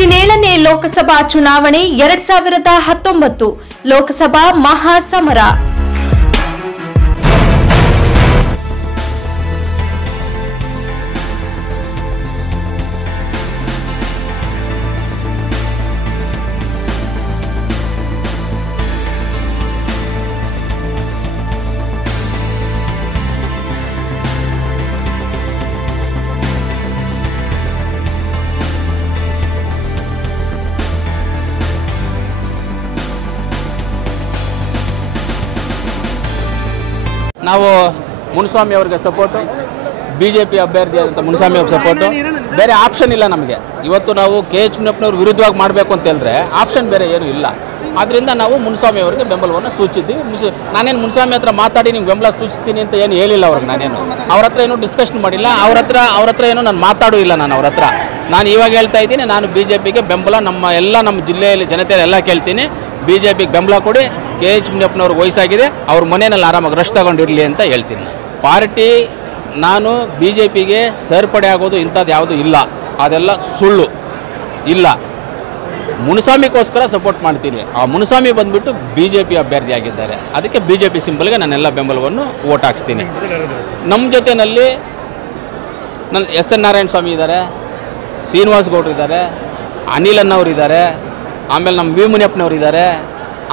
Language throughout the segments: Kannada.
ಹದಿನೇಳನೇ ಲೋಕಸಭಾ ಚುನಾವಣೆ ಎರಡ್ ಸಾವಿರದ ಹತ್ತೊಂಬತ್ತು ಲೋಕಸಭಾ ಮಹಾಸಮರ. ನಾವು ಮುನಿಸ್ವಾಮಿ ಅವ್ರಿಗೆ ಸಪೋರ್ಟು ಬಿ ಜೆ ಪಿ ಅಭ್ಯರ್ಥಿ ಅಂತ ಮುನಿಸ್ವಾಮಿ ಅವ್ರಿಗೆ ಸಪೋರ್ಟು ಬೇರೆ ಆಪ್ಷನ್ ಇಲ್ಲ ನಮಗೆ. ಇವತ್ತು ನಾವು ಕೆ ಎಚ್ ಮುನಿಯಪ್ಪನವ್ರ ವಿರುದ್ಧವಾಗಿ ಮಾಡಬೇಕು ಅಂತ ಹೇಳಿದ್ರೆ ಆಪ್ಷನ್ ಬೇರೆ ಏನೂ ಇಲ್ಲ. ಆದ್ದರಿಂದ ನಾವು ಮುನಿಸ್ವಾಮಿ ಅವರಿಗೆ ಬೆಂಬಲವನ್ನು ಸೂಚಿದ್ದೀವಿ. ಮುನ್ಸ್ ನಾನೇನು ಮುನಿಸ್ವಾಮಿ ಹತ್ರ ಮಾತಾಡಿ ನಿಮ್ಗೆ ಬೆಂಬಲ ಸೂಚಿಸ್ತೀನಿ ಅಂತ ಏನು ಹೇಳಿಲ್ಲ ಅವ್ರಿಗೆ ನಾನೇನು. ಅವ್ರ ಹತ್ರ ಏನೂ ಡಿಸ್ಕಷನ್ ಮಾಡಿಲ್ಲ. ಅವ್ರ ಹತ್ರ ಅವ್ರ ಹತ್ರ ಏನೂ ನಾನು ಮಾತಾಡೂ ಇಲ್ಲ ನಾನು ಅವ್ರ ಹತ್ರ. ನಾನು ಇವಾಗ ಹೇಳ್ತಾ ಇದ್ದೀನಿ ನಾನು ಬಿ ಜೆ ಪಿಗೆ ಬೆಂಬಲ ನಮ್ಮ ಎಲ್ಲ ನಮ್ಮ ಜಿಲ್ಲೆಯಲ್ಲಿ ಜನತೆ ಎಲ್ಲ ಕೇಳ್ತೀನಿ ಬಿ ಜೆ ಪಿಗೆ ಬೆಂಬಲ ಕೊಡಿ. ಕೆ ಎಚ್ ಮುನಿಯಪ್ಪನವ್ರಿಗೆ ವಯಸ್ಸಾಗಿದೆ, ಅವ್ರ ಮನೆಯಲ್ಲಿ ಆರಾಮಾಗಿ ರಶ್ ತಗೊಂಡಿರಲಿ ಅಂತ ಹೇಳ್ತೀನಿ. ಪಾರ್ಟಿ ನಾನು ಬಿ ಜೆ ಪಿಗೆ ಸೇರ್ಪಡೆ ಆಗೋದು ಇಂಥದ್ದು ಯಾವುದು ಇಲ್ಲ. ಅದೆಲ್ಲ ಸುಳ್ಳು. ಇಲ್ಲ. ಮುನಿಸ್ವಾಮಿಗೋಸ್ಕರ ಸಪೋರ್ಟ್ ಮಾಡ್ತೀನಿ. ಆ ಮುನಿಸ್ವಾಮಿ ಬಂದುಬಿಟ್ಟು ಬಿ ಜೆ ಪಿ ಅಭ್ಯರ್ಥಿ ಆಗಿದ್ದಾರೆ. ಅದಕ್ಕೆ ಬಿ ಜೆ ಪಿ ಸಿಂಬಲ್ಗೆ ನಾನೆಲ್ಲ ಬೆಂಬಲವನ್ನು ಓಟ್ ಹಾಕ್ಸ್ತೀನಿ. ನಮ್ಮ ಜೊತೆಯಲ್ಲಿ ನನ್ನ ಎಸ್ ಎನ್ ನಾರಾಯಣ ಸ್ವಾಮಿ ಇದ್ದಾರೆ, ಶ್ರೀನಿವಾಸ್ ಗೌಡ್ರು ಇದ್ದಾರೆ ಅನಿಲ್ ಅನ್ನೋರು ಇದ್ದಾರೆ, ಆಮೇಲೆ ನಮ್ಮ ವಿ ಮುನಿಯಪ್ಪನವ್ರು ಇದ್ದಾರೆ.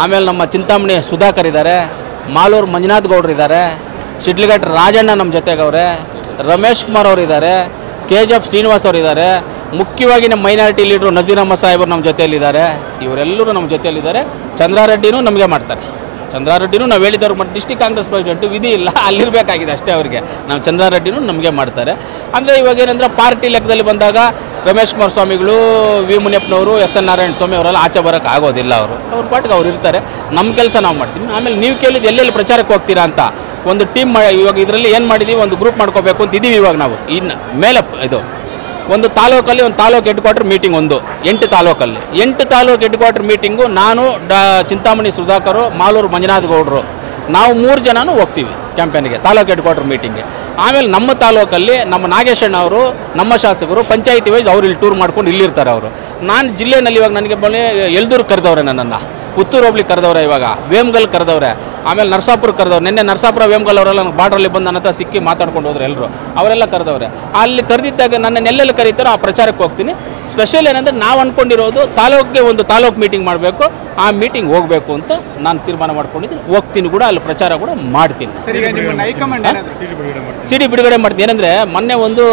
ಆಮೇಲೆ ನಮ್ಮ ಚಿಂತಾಮಣಿ ಸುಧಾಕರ್ ಇದ್ದಾರೆ, ಮಾಲೂರು ಮಂಜುನಾಥ್ ಗೌಡ್ರು ಇದ್ದಾರೆ ಶಿಡ್ಲಿಘಟ್ ರಾಜಣ್ಣ ನಮ್ಮ ಜೊತೆಗವ್ರೆ ರಮೇಶ್ ಕುಮಾರ್ ಅವರು ಇದ್ದಾರೆ ಕೆ ಜಿ ಎಫ್ ಶ್ರೀನಿವಾಸ್ ಅವರು ಇದ್ದಾರೆ, ಮುಖ್ಯವಾಗಿ ನಮ್ಮ ಮೈನಾರಿಟಿ ಲೀಡ್ರು ನಜೀರ್ ಅಹಮದ್ ಸಾಹೇಬರು ನಮ್ಮ ಜೊತೆಯಲ್ಲಿದ್ದಾರೆ, ಇವರೆಲ್ಲರೂ ನಮ್ಮ ಜೊತೆಯಲ್ಲಿದ್ದಾರೆ, ಚಂದ್ರಾರೆಡ್ಡಿನೂ ನಮಗೆ ಮಾಡ್ತಾರೆ. ಚಂದ್ರಾರೆಡ್ಡಿನೂ ನಾವು ಹೇಳಿದವ್ರು ಮತ್ತು ಡಿಸ್ಟಿಕ್ ಕಾಂಗ್ರೆಸ್ ಪ್ರೆಸಿಡೆಂಟು ವಿಧಿ ಇಲ್ಲ. ಅಲ್ಲಿರಬೇಕಾಗಿದೆ ಅಷ್ಟೇ ಅವರಿಗೆ. ನಾವು ಚಂದ್ರಾರೆಡ್ಡಿನೂ ನಮಗೆ ಮಾಡ್ತಾರೆ. ಅಂದರೆ ಇವಾಗ ಏನಂದ್ರೆ ಪಾರ್ಟಿ ಲೆಕ್ಕದಲ್ಲಿ ಬಂದಾಗ ರಮೇಶ್ ಕುಮಾರ್ ಸ್ವಾಮಿಗಳು, ವಿ ಮುನಿಯಪ್ಪನವರು, ಎಸ್ ಎನ್ ನಾರಾಯಣ ಸ್ವಾಮಿ ಅವರೆಲ್ಲ ಆಚೆ ಬರೋಕ್ಕೆ ಆಗೋದಿಲ್ಲ ಅವರು. ಅವ್ರ ಪಾಟಿಗೆ ಅವ್ರು ಇರ್ತಾರೆ. ನಮ್ಮ ಕೆಲಸ ನಾವು ಮಾಡ್ತೀವಿ. ಆಮೇಲೆ ನೀವು ಕೇಳಿದ್ದು ಎಲ್ಲೆಲ್ಲಿ ಪ್ರಚಾರಕ್ಕೆ ಹೋಗ್ತೀರಾ ಅಂತ ಒಂದು ಟೀಮ್ ಇವಾಗ ಇದರಲ್ಲಿ ಏನು ಮಾಡಿದ್ದೀವಿ ಒಂದು ಗ್ರೂಪ್ ಮಾಡ್ಕೋಬೇಕು ಅಂತ ಇದ್ದೀವಿ ಇವಾಗ ನಾವು. ಇನ್ನು ಮೇಲೆ ಇದು ಒಂದು ತಾಲೂಕಲ್ಲಿ ಒಂದು ತಾಲೂಕು ಹೆಡ್ ಕ್ವಾರ್ಟರ್ ಮೀಟಿಂಗ್ ಒಂದು, ಎಂಟು ತಾಲೂಕಲ್ಲಿ. ಎಂಟು ತಾಲೂಕು ಹೆಡ್ ಕ್ವಾರ್ಟರ್ ಮೀಟಿಂಗು ನಾನು ಡಾ, ಚಿಂತಾಮಣಿ ಸುಧಾಕರು, ಮಾಲೂರು ಮಂಜುನಾಥ್ ಗೌಡರು. ನಾವು ಮೂರು ಜನನೂ ಹೋಗ್ತೀವಿ ಕ್ಯಾಂಪೇನ್ಗೆ ತಾಲೂಕು ಹೆಡ್ ಕ್ವಾರ್ಟರ್ ಮೀಟಿಂಗ್ಗೆ ಆಮೇಲೆ ನಮ್ಮ ತಾಲೂಕಲ್ಲಿ ನಮ್ಮ ನಾಗೇಶಣ್ಣ ಅವರು, ನಮ್ಮ ಶಾಸಕರು, ಪಂಚಾಯತಿ ವೈಸ್ ಅವ್ರು ಇಲ್ಲಿ ಟೂರ್ ಮಾಡ್ಕೊಂಡು ಇಲ್ಲಿರ್ತಾರೆ ಅವರು. ನಾನು ಜಿಲ್ಲೆಯಲ್ಲಿ ಇವಾಗ ನನಗೆ ಬಳಿ ಎಲ್ದೂರು ಕರೆದವ್ರೆ ನನ್ನನ್ನು. ಪುತ್ತೂರು ಹೋಗ್ಲಿಕ್ಕೆ ಕರೆದವ್ರೆ ಇವಾಗ ವೇಮ್ಗಲ್ ಕರೆದವ್ರೆ ಆಮೇಲೆ ನರಸಾಪುರ ಕರೆದವ್ರು. ನಿನ್ನೆ ನರಸಾಪುರ ವೇಮ್ಗಲ್ ಅವರೆಲ್ಲ ಬಾರ್ಡ್ರಲ್ಲಿ ಬಂದು ನನ್ನ ಹತ್ರ ಸಿಕ್ಕಿ ಮಾತಾಡ್ಕೊಂಡು ಹೋದ್ರೆ ಎಲ್ಲರೂ ಅವರೆಲ್ಲ ಕರೆದವ್ರೆ. ಅಲ್ಲಿ ಕರೆದಿದ್ದಾಗ ನನ್ನ ಎಲ್ಲೆಲ್ಲಿ ಕರೀತಾರೋ ಆ ಪ್ರಚಾರಕ್ಕೆ ಹೋಗ್ತೀನಿ. ಸ್ಪೆಷಲ್ ಏನಂದ್ರೆ ನಾವು ಅಂದ್ಕೊಂಡಿರೋದು ತಾಲೂಕಿಗೆ ಒಂದು ತಾಲೂಕು ಮೀಟಿಂಗ್ ಮಾಡಬೇಕು ಆ ಮೀಟಿಂಗ್ ಹೋಗಬೇಕು ಅಂತ ನಾನು ತೀರ್ಮಾನ ಮಾಡ್ಕೊಂಡಿದ್ದೀನಿ. ಹೋಗ್ತೀನಿ ಕೂಡ ಅಲ್ಲಿ ಪ್ರಚಾರ ಕೂಡ ಮಾಡ್ತೀನಿ. ಸರ್ ಈಗ ನಿಮ್ಮ ಹೈಕಮಾಂಡ್ ಏನಾದ್ರು ಸಿ ಡಿ ಬಿಡುಗಡೆ ಮಾಡ್ತೀನಿ. ಏನಂದರೆ ಮೊನ್ನೆ ಒಂದು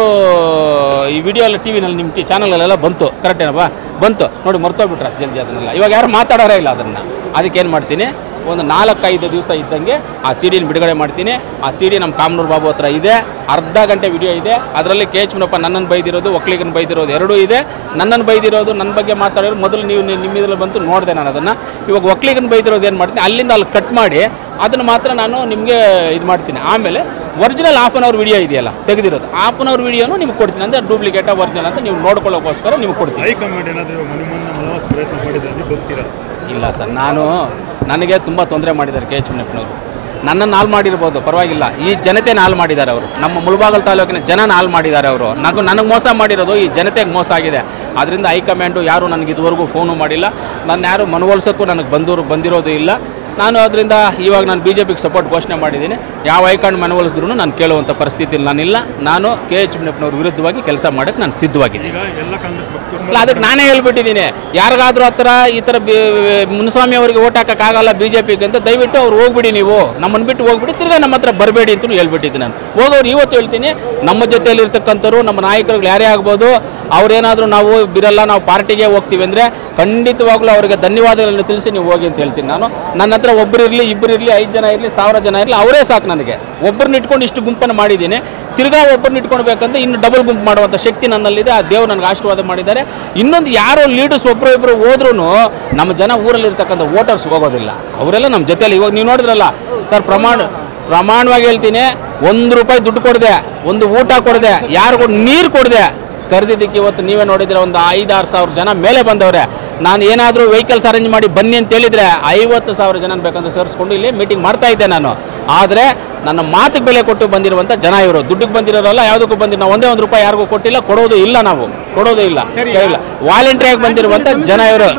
ಈ ವಿಡಿಯೋ ಎಲ್ಲ ಟಿ ವಿನಲ್ಲಿ ನಿಮ್ಮ ಚಾನಲಲ್ಲೆಲ್ಲ ಬಂತು. ಕರೆಕ್ಟ್ ಏನಪ್ಪ? ಬಂತು. ನೋಡಿ, ಮರ್ತೋಗ್ಬಿಟ್ರೆ ಜಲ್ದಿ ಅದನ್ನೆಲ್ಲ. ಇವಾಗ ಯಾರು ಮಾತಾಡೋರೇ ಇಲ್ಲ ಅದನ್ನು. ಅದಕ್ಕೆ ಏನು ಮಾಡ್ತೀನಿ? ಒಂದು ನಾಲ್ಕೈದು ದಿವಸ ಇದ್ದಂಗೆ ಆ ಸಿ ಡಿನ ಬಿಡುಗಡೆ ಮಾಡ್ತೀನಿ. ಆ ಸಿ ನಮ್ಮ ಕಾಮನೂರು ಬಾಬು ಹತ್ರ ಇದೆ. ಅರ್ಧ ಗಂಟೆ ವಿಡಿಯೋ ಇದೆ. ಅದರಲ್ಲಿ ಕೆ ಎಚ್ ಮುನಪ್ಪ ನನ್ನನ್ನು ಬೈದಿರೋದು ಒಕ್ಕಲಿಗನ ಬೈದಿರೋದು ಎರಡೂ ಇದೆ. ನನ್ನನ್ನು ಬೈದಿರೋದು ನನ್ನ ಬಗ್ಗೆ ಮಾತಾಡೋದು ಮೊದಲು ನೀವು ನಿಮ್ಮಿದ್ರಲ್ಲಿ ಬಂತು, ನೋಡಿದೆ ನಾನು ಅದನ್ನು. ಇವಾಗ ಒಕ್ಕಲಿಗನ ಬೈದಿರೋದು ಏನು ಮಾಡ್ತೀನಿ? ಅಲ್ಲಿಂದ ಅಲ್ಲಿ ಕಟ್ ಮಾಡಿ ಅದನ್ನು ಮಾತ್ರ ನಾನು ನಿಮಗೆ ಇದು ಮಾಡ್ತೀನಿ. ಆಮೇಲೆ original half an hour video ಇದೆಯಲ್ಲ ತೆಗೆದಿರೋದು. ಹಾಫ್ ಆನ್ ಅವರ್ ವಿಡಿಯೋನು ನಿಮ್ಗೆ ಕೊಡ್ತೀನಿ. ಅಂದರೆ ಡೂಪ್ಲಿಕೇಟ್ ಒರಿಜಿನಲ್ ಅಂತ ನೀವು ನೋಡ್ಕೊಳ್ಳೋಕ್ಕೋಸ್ಕರ ನಿಮ್ಗೆ ಕೊಡ್ತೀನಿ. ಇಲ್ಲ ಸರ್ ನಾನು ನನಗೆ ತುಂಬ ತೊಂದರೆ ಮಾಡಿದ್ದಾರೆ ಕೆ ಎಚ್ ಮುನಿಯಪ್ಪನವರು ನನ್ನನ್ನು ಹಾಲು ಮಾಡಿರ್ಬೋದು ಪರವಾಗಿಲ್ಲ. ಈ ಜನತೆನ ಹಾಲು ಮಾಡಿದ್ದಾರೆ ಅವರು. ನಮ್ಮ ಮುಳಬಾಗಲ್ ತಾಲೂಕಿನ ಜನನ ಹಾಲು ಮಾಡಿದ್ದಾರೆ ಅವರು. ನನಗೆ ನನಗೆ ಮೋಸ ಮಾಡಿರೋದು ಈ ಜನತೆಗೆ ಮೋಸ ಆಗಿದೆ. ಅದರಿಂದ ಹೈಕಮಾಂಡು ಯಾರು ನನಗೆ ಇದುವರೆಗೂ ಫೋನು ಮಾಡಿಲ್ಲ. ನನ್ನ ಯಾರು ಮನವೊಲಿಸೋಕ್ಕೂ ನನಗೆ ಬಂದವರು ಬಂದಿರೋದು ಇಲ್ಲ. ನಾನು ಅದರಿಂದ ಇವಾಗ ನಾನು ಬಿ ಜೆ ಪಿಗೆ ಸಪೋರ್ಟ್ ಘೋಷಣೆ ಮಾಡಿದ್ದೀನಿ. ಯಾವ ಹೈಕಮಾಂಡ್ ಮನವೊಲಿಸಿದ್ರು ನಾನು ಕೇಳುವಂಥ ಪರಿಸ್ಥಿತಿಯಲ್ಲಿ ನಾನಿಲ್ಲ. ನಾನು ಕೆ ಎಚ್ ಮುನಿಯಪ್ಪನವ್ರ ವಿರುದ್ಧವಾಗಿ ಕೆಲಸ ಮಾಡೋಕ್ಕೆ ನಾನು ಸಿದ್ಧವಾಗಿದ್ದೀನಿ. ಅಲ್ಲ ಅದಕ್ಕೆ ನಾನೇ ಹೇಳ್ಬಿಟ್ಟಿದ್ದೀನಿ. ಯಾರಿಗಾದ್ರೂ ಹತ್ರ ಈ ಥರ ಬಿ- ಮುನಿಸ್ವಾಮಿ ಅವರಿಗೆ ಓಟ್ ಹಾಕೋಕ್ಕಾಗಲ್ಲ ಬಿ ಜೆ ಪಿಗೆ ಅಂತ ದಯವಿಟ್ಟು ಅವ್ರು ಹೋಗ್ಬಿಡಿ ನೀವು. ನಮ್ಮನ್ನು ಬಿಟ್ಟು ಹೋಗ್ಬಿಡಿ ತಿರ್ಗಾ ನಮ್ಮ ಹತ್ರ ಬರಬೇಡಿ ಅಂತಲೂ ಹೇಳ್ಬಿಟ್ಟಿದ್ದೀನಿ ನಾನು. ಹೋಗೋರು ಇವತ್ತು ಹೇಳ್ತೀನಿ ನಮ್ಮ ಜೊತೆಯಲ್ಲಿರ್ತಕ್ಕಂಥವ್ರು ನಮ್ಮ ನಾಯಕರುಗಳು ಯಾರೇ ಆಗ್ಬೋದು ಅವ್ರೇನಾದರೂ ನಾವು ಬಿರಲ್ಲ, ನಾವು ಪಾರ್ಟಿಗೆ ಹೋಗ್ತೀವಿ ಅಂದರೆ ಖಂಡಿತವಾಗ್ಲೂ ಅವರಿಗೆ ಧನ್ಯವಾದಗಳನ್ನು ತಿಳಿಸಿ ನೀವು ಹೋಗಿ ಅಂತ ಹೇಳ್ತೀನಿ ನಾನು. ನನ್ನ ಹತ್ರ ಒಬ್ಬರು ಇರಲಿ ಇಬ್ಬರು ಇರಲಿ, ಐದು ಜನ ಇರಲಿ, ಸಾವಿರ ಜನ ಇರಲಿ, ಅವರೇ ಸಾಕು ನನಗೆ. ಒಬ್ಬರನ್ನ ಇಟ್ಕೊಂಡು ಇಷ್ಟು ಗುಂಪನ್ನು ಮಾಡಿದ್ದೀನಿ. ತಿರ್ಗಾ ಒಬ್ಬರನ್ನ ಇಟ್ಕೊಳ್ಬೇಕಂತ ಇನ್ನು ಡಬಲ್ ಗುಂಪು ಮಾಡುವಂಥ ಶಕ್ತಿ ನನ್ನಲ್ಲಿದೆ. ಆ ದೇವ್ರು ನನಗೆ ಆಶೀರ್ವಾದ ಮಾಡಿದ್ದಾರೆ. ಇನ್ನೊಂದು ಯಾರೋ ಲೀಡರ್ಸ್ ಒಬ್ಬರು ಇಬ್ಬರು ಹೋದ್ರೂ ನಮ್ಮ ಜನ ಊರಲ್ಲಿ ಇರ್ತಕ್ಕಂಥ ವೋಟರ್ಸ್ ಹೋಗೋದಿಲ್ಲ. ಅವರೆಲ್ಲ ನಮ್ಮ ಜೊತೆಯಲ್ಲಿ ಇವಾಗ ನೀವು ನೋಡಿದ್ರಲ್ಲ, ಸರ್ ಪ್ರಮಾಣ, ಪ್ರಮಾಣವಾಗಿ ಹೇಳ್ತೀನಿ, ಒಂದು ರೂಪಾಯಿ ದುಡ್ಡು ಕೊಡದೆ, ಒಂದು ಊಟ ಕೊಡದೆ, ಯಾರಿಗೂ ನೀರು ಕೊಡದೆ ಕರೆದಿದ್ದಕ್ಕೆ ಇವತ್ತು ನೀವೇ ನೋಡಿದರೆ ಒಂದು ಐದಾರು ಸಾವಿರ ಜನ ಮೇಲೆ ಬಂದವ್ರೆ. ನಾನು ಏನಾದರೂ ವೆಹಿಕಲ್ಸ್ ಅರೇಂಜ್ ಮಾಡಿ ಬನ್ನಿ ಅಂತ ಹೇಳಿದರೆ ಐವತ್ತು ಸಾವಿರ ಜನ ಬೇಕಂದ್ರೆ ಸೇರಿಸ್ಕೊಂಡು ಇಲ್ಲಿ ಮೀಟಿಂಗ್ ಮಾಡ್ತಾ ಇದ್ದೆ ನಾನು. ಆದರೆ ನನ್ನ ಮಾತಿಗೆ ಬೆಲೆ ಕೊಟ್ಟು ಬಂದಿರುವಂಥ ಜನ ಇವರು. ದುಡ್ಡಿಗೆ ಬಂದಿರೋರಲ್ಲ ಯಾವುದಕ್ಕೂ ಬಂದಿರೋ ನಾವು ಒಂದೇ ಒಂದು ರೂಪಾಯಿ ಯಾರಿಗೂ ಕೊಟ್ಟಿಲ್ಲ ಕೊಡೋದು ಇಲ್ಲ ನಾವು. ಕೊಡೋದು ಇಲ್ಲ. ಇಲ್ಲ ವಾಲಂಟ್ರಿಯಾಗಿ ಬಂದಿರುವಂಥ ಜನ ಇವರು.